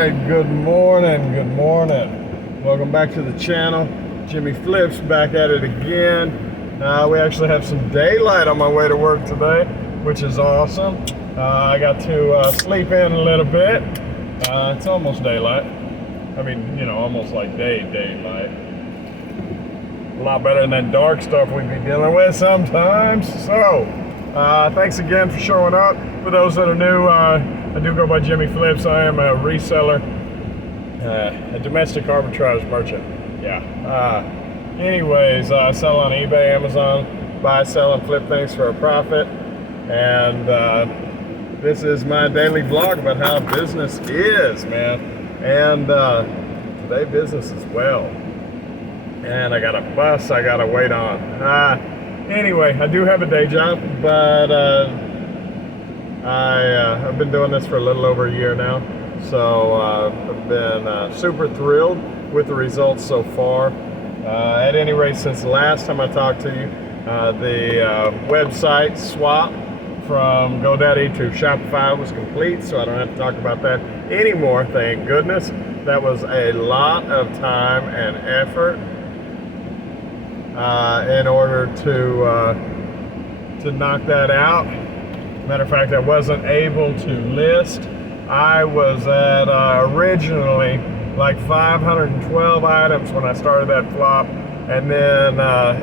right, good morning. Welcome back to the channel. Jimmy Flips back at it again. We actually have some daylight on my way to work today, which is awesome. I got to sleep in a little bit. It's almost daylight. I mean, you know, almost like daylight. A lot better than that dark stuff we'd be dealing with sometimes. So, thanks again for showing up. For those that are new, I do go by Jimmy Flips. I am a reseller, a domestic arbitrage merchant. Yeah. Anyways, I sell on eBay, Amazon, buy, sell, and flip things for a profit. And this is my daily vlog about how business is, man. And today business is well. And I got a bus I gotta wait on. Anyway, I do have a day job, but I've been doing this for a little over a year now. So I've been super thrilled with the results so far. At any rate, since the last time I talked to you, the website swap from GoDaddy to Shopify was complete, so I don't have to talk about that anymore, thank goodness. That was a lot of time and effort in order to knock that out. Matter of fact, I wasn't able to list. I was at originally like 512 items when I started that flop, and then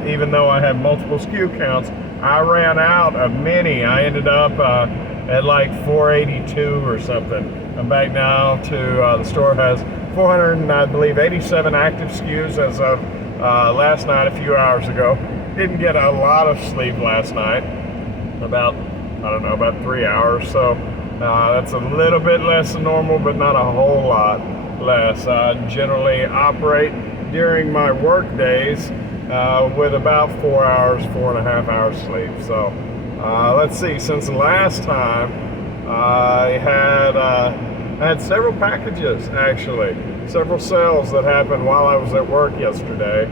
even though I had multiple SKU counts, I ran out of many. I ended up at like 482 or something. I'm back now to the store has 487 active SKUs as of last night, a few hours ago. Didn't get a lot of sleep last night, about 3 hours, so that's a little bit less than normal, but not a whole lot less. I generally operate during my work days with about 4.5 hours sleep. So let's see, since the last time I had several packages, actually, several sales that happened while I was at work yesterday,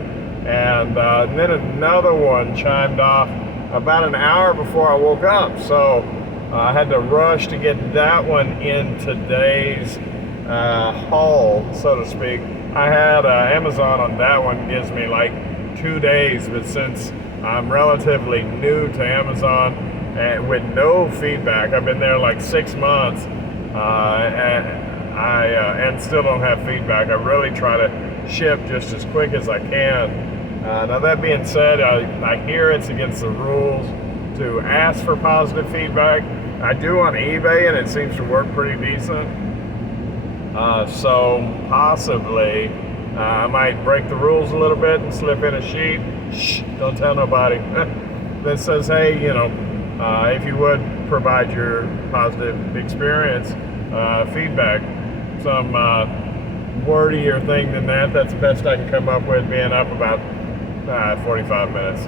and then another one chimed off about an hour before I woke up, so I had to rush to get that one in today's haul, so to speak. I had Amazon on that one, gives me like 2 days, but since I'm relatively new to Amazon and with no feedback, I've been there like 6 months, and still don't have feedback. I really try to ship just as quick as I can. Now that being said, I hear it's against the rules to ask for positive feedback. I do on eBay, and it seems to work pretty decent. So possibly I might break the rules a little bit and slip in a sheet. Shh, don't tell nobody. That says, hey, you know, if you would provide your positive experience feedback, some wordier thing than that. That's the best I can come up with, being up about 45 minutes.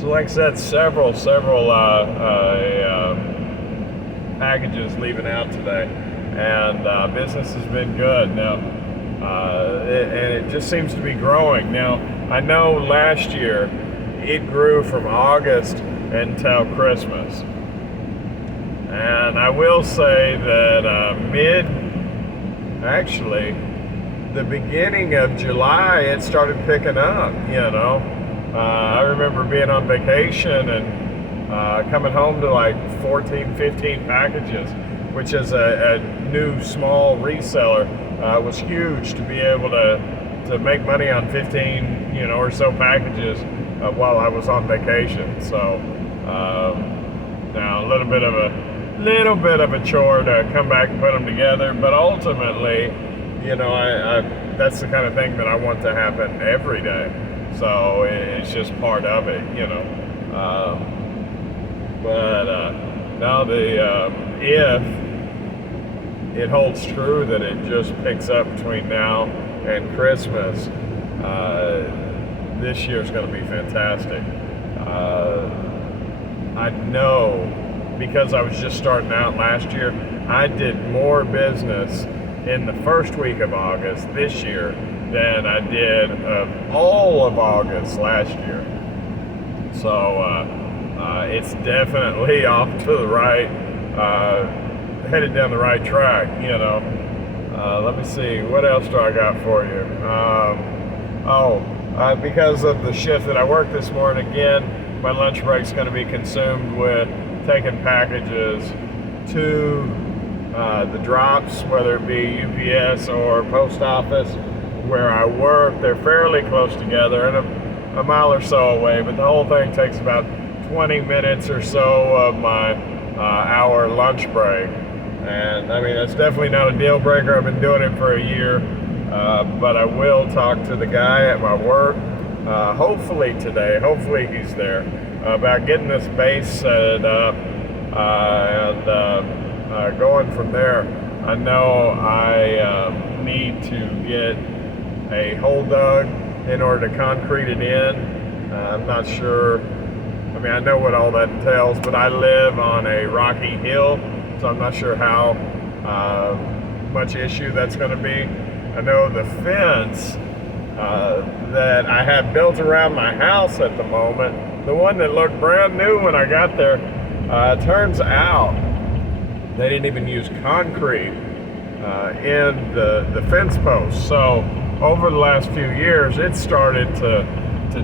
So like I said, several packages leaving out today, and business has been good now, and it just seems to be growing. Now, I know last year it grew from August until Christmas, and I will say that actually the beginning of July, it started picking up, you know. I remember being on vacation and coming home to like 14, 15 packages, which as a new small reseller was huge to be able to make money on 15, you know, or so packages while I was on vacation. So now a little bit of a chore to come back and put them together, but ultimately, you know, I that's the kind of thing that I want to happen every day. So it's just part of it, you know. But now if it holds true that it just picks up between now and Christmas, this year's going to be fantastic. I know, because I was just starting out last year, I did more business in the first week of August this year than I did of all of August last year. So it's definitely off to the right headed down the right track, you know. Let me see, what else do I got for you? Because of the shift that I worked this morning, again, my lunch break's going to be consumed with taking packages to the drops, whether it be UPS or post office, where I work. They're fairly close together and a mile or so away, but the whole thing takes about 20 minutes or so of my hour lunch break. And I mean, that's definitely not a deal breaker. I've been doing it for a year, but I will talk to the guy at my work, hopefully today, hopefully he's there, about getting this base set up and going from there. I know I need to get a hole dug in order to concrete it in. I'm not sure, I mean, I know what all that entails, but I live on a rocky hill, so I'm not sure how much issue that's going to be. I know the fence that I have built around my house at the moment, the one that looked brand new when I got there, turns out they didn't even use concrete in the fence posts. So over the last few years, it started to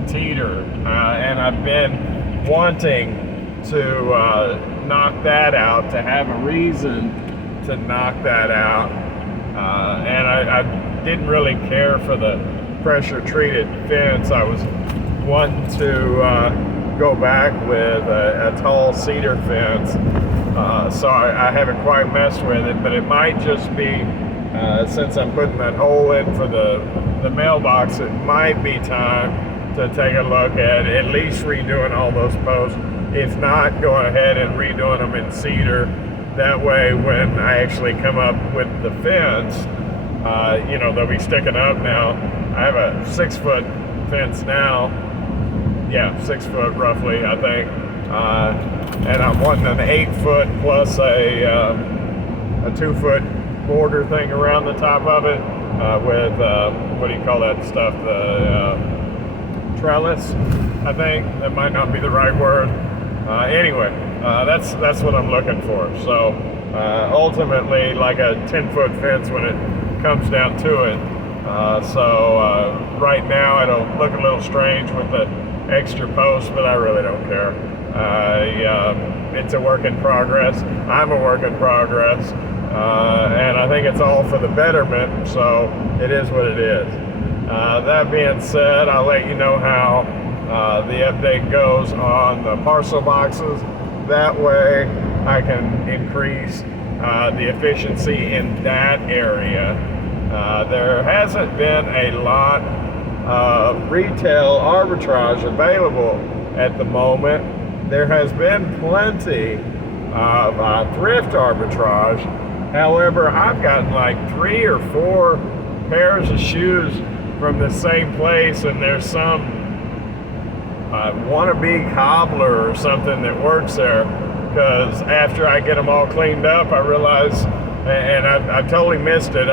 teeter, and I've been wanting to knock that out, to have a reason to knock that out. And I didn't really care for the pressure treated fence. I was wanting to go back with a tall cedar fence. So I haven't quite messed with it, but it might just be, since I'm putting that hole in for the mailbox, it might be time to take a look at least redoing all those posts. If not, going ahead and redoing them in cedar. That way, when I actually come up with the fence, you know, they'll be sticking up now. I have a 6-foot fence now. Yeah, 6 foot roughly, I think. And I'm wanting an 8-foot plus a 2-foot border thing around the top of it with, what do you call that stuff? The trellis, I think. That might not be the right word. Anyway, that's what I'm looking for. So ultimately, like a 10-foot fence when it comes down to it. So right now it'll look a little strange with the extra posts, but I really don't care. It's a work in progress. I'm a work in progress, and I think it's all for the betterment. So it is what it is. That being said, I'll let you know how the update goes on the parcel boxes. That way I can increase the efficiency in that area. There hasn't been a lot of retail arbitrage available at the moment. There has been plenty of thrift arbitrage. However, I've gotten like 3 or 4 pairs of shoes from the same place, and there's some wannabe cobbler or something that works there, because after I get them all cleaned up, I realize, and I totally missed it,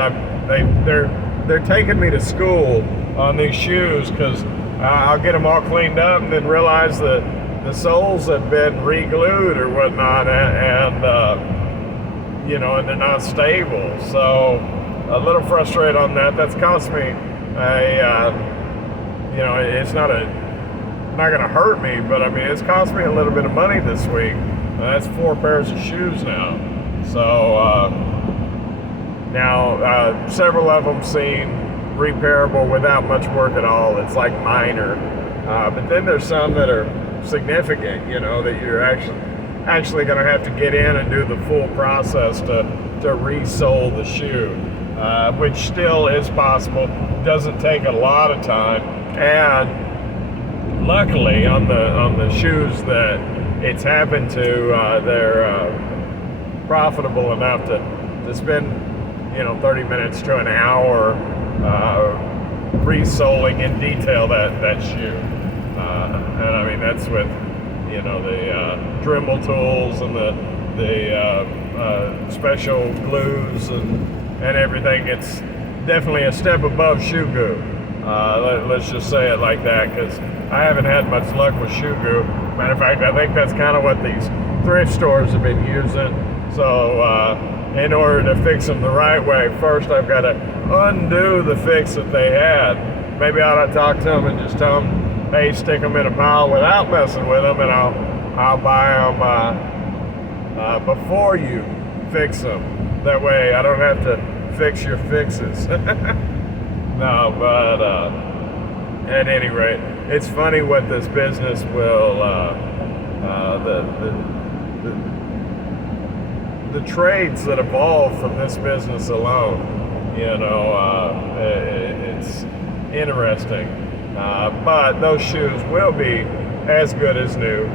they're taking me to school on these shoes, because I'll get them all cleaned up and then realize that the soles have been re-glued or whatnot, and you know, and they're not stable. So a little frustrated on that. That's cost me you know, it's not going to hurt me, but I mean, it's cost me a little bit of money this week. That's 4 pairs of shoes now. So now several of them seem repairable without much work at all. It's like minor, but then there's some that are significant, you know, that you're actually going to have to get in and do the full process to re-sole the shoe, which still is possible. Doesn't take a lot of time, and luckily on the shoes that it's happened to, they're profitable enough to spend, you know, 30 minutes to an hour re-soling in detail that shoe. And I mean, that's with, you know, the Dremel tools and the special glues and everything. It's definitely a step above shoe goo. Let's just say it like that, because I haven't had much luck with shoe goo. Matter of fact, I think that's kind of what these thrift stores have been using. So in order to fix them the right way. First, I've got to undo the fix that they had. Maybe I ought to talk to them and just tell them, hey, stick them in a pile without messing with them, and I'll buy them before you fix them. That way I don't have to fix your fixes. No, but at any rate, it's funny what this business will, the trades that evolve from this business alone, it's interesting. But those shoes will be as good as new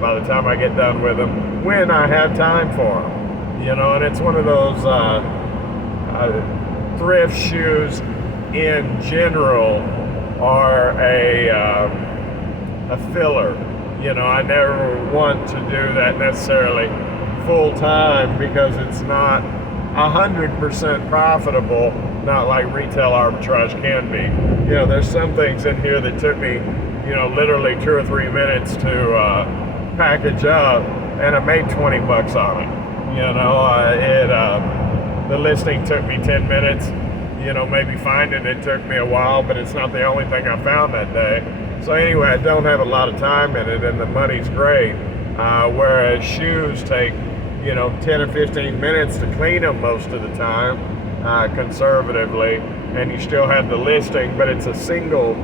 by the time I get done with them, when I have time for them. And it's one of those thrift shoes in general are a filler. I never want to do that necessarily full time because it's not 100% profitable, not like retail arbitrage can be. There's some things in here that took me, literally 2 or 3 minutes to package up, and I made 20 bucks on it. The listing took me 10 minutes. Maybe finding it took me a while, but it's not the only thing I found that day. So anyway, I don't have a lot of time in it, and the money's great. Whereas shoes take, 10 or 15 minutes to clean them most of the time, conservatively, and you still have the listing, but it's a single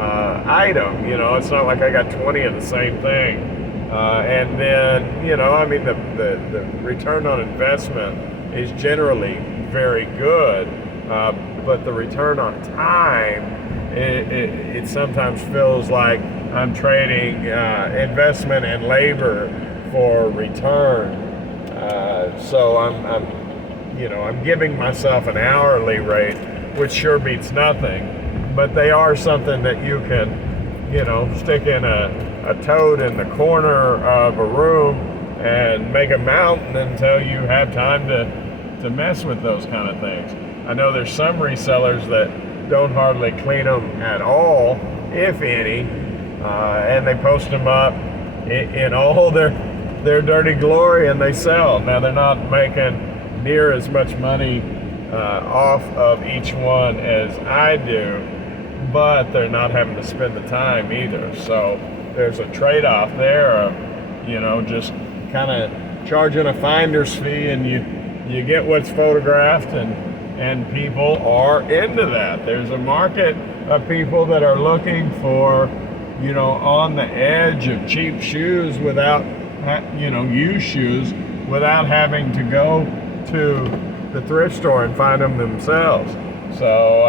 item. It's not like I got 20 of the same thing. And then, the return on investment is generally very good. But the return on time, it sometimes feels like I'm trading investment and labor for return. So I'm giving myself an hourly rate, which sure beats nothing. But they are something that you can, stick in a toad in the corner of a room and make a mountain until you have time to mess with those kind of things. I know there's some resellers that don't hardly clean them at all, if any, and they post them up in all their dirty glory, and they sell. Now, they're not making near as much money off of each one as I do, but they're not having to spend the time either. So there's a trade-off there of, just kind of charging a finder's fee, and you get what's photographed, and people are into that. There's a market of people that are looking for, on the edge of cheap shoes without, used shoes without having to go to the thrift store and find them themselves. So,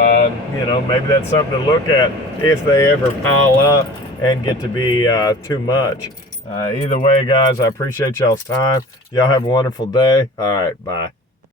maybe that's something to look at if they ever pile up and get to be too much. Either way, guys, I appreciate y'all's time. Y'all have a wonderful day. All right, bye.